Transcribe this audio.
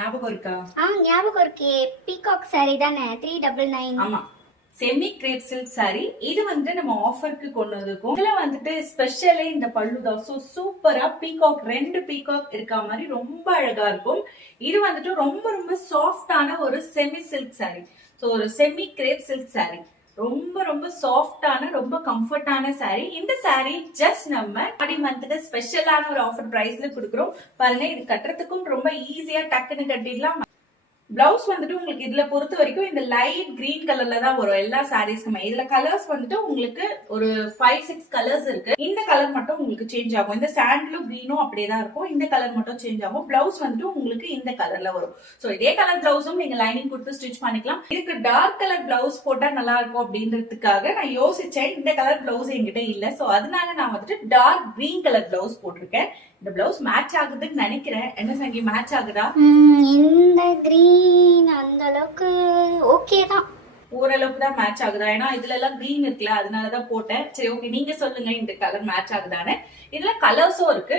ஞாபகம் இருக்கா? ஞாபகம் இருக்கே. பீகாக் சாரி தானே 399. ஆமா, செமி கிரேப் சில்க் சாரி. இது வந்து நம்ம ஆஃபருக்கு கொண்டு வந்திருக்கோம். இதுல வந்துட்டு ஸ்பெஷலே இந்த பல்லு தான். சூப்பரா பீகாக், 2 பீகாக் இருக்கா மாதிரி ரொம்ப அழகா இருக்கும். இது வந்துட்டு ரொம்ப ரொம்ப சாஃப்டான ஒரு செமி சில்க் சாரி. ஒரு செமி கிரேப் சில்க் சாரி, ரொம்ப ரொம்ப சாஃப்டான ரொம்ப கம்ஃபர்டான சாரி. இந்த சாரி ஜஸ்ட் நம்ம ஆடி மந்த்துக்கு ஸ்பெஷலான ஒரு ஆஃபர் பிரைஸ்ல கொடுக்குறோம். பாருங்க, இது கட்டுறதுக்கும் ரொம்ப ஈஸியா டக்குன்னு கட்டிடலாம். பிளவுஸ் வந்துட்டு உங்களுக்கு இதுல பொறுத்த வரைக்கும் இந்த லைட் கிரீன் கலர்ல தான் வரும் எல்லா சாரீஸ்க்குமே. இதுல கலர்ஸ் வந்துட்டு உங்களுக்கு ஒரு 5-6 கலர்ஸ் இருக்கு. இந்த கலர் மட்டும் உங்களுக்கு சேஞ்ச் ஆகும். இந்த சாண்டிலும் கிரீனும் அப்படியே தான் இருக்கும். இந்த கலர் மட்டும் சேஞ்ச் ஆகும். பிளவுஸ் வந்துட்டு உங்களுக்கு இந்த கலர்ல வரும். இதே கலர் பிளவுஸும் நீங்க லைனிங் கொடுத்து ஸ்டிச் பண்ணிக்கலாம். இதுக்கு டார்க் கலர் பிளவுஸ் போட்டா நல்லா இருக்கும் அப்படின்றதுக்காக நான் யோசிச்சேன். இந்த கலர் பிளவுஸ் என்கிட்ட இல்ல. அதனால நான் வந்துட்டு டார்க் கிரீன் கலர் பிளவுஸ் போட்டிருக்கேன். இந்த பிளவுஸ் மேட்ச் ஆகுதுன்னு நினைக்கிறேன். என்ன சங்கி, மேட்ச் ஆகுதா? இந்த கிரீன் அந்த அளவுக்கு ஓகே தான், ஓரளவுக்கு தான் மேட்ச் ஆகுதா? ஏன்னா இதுல எல்லாம் கிரீன் இருக்குல்ல, அதனாலதான் போட்டேன். சரி, ஓகே, நீங்க சொல்லுங்க இந்த கலர் மேட்ச் ஆகுதானே. இதுல கலர்ஸும் இருக்கு.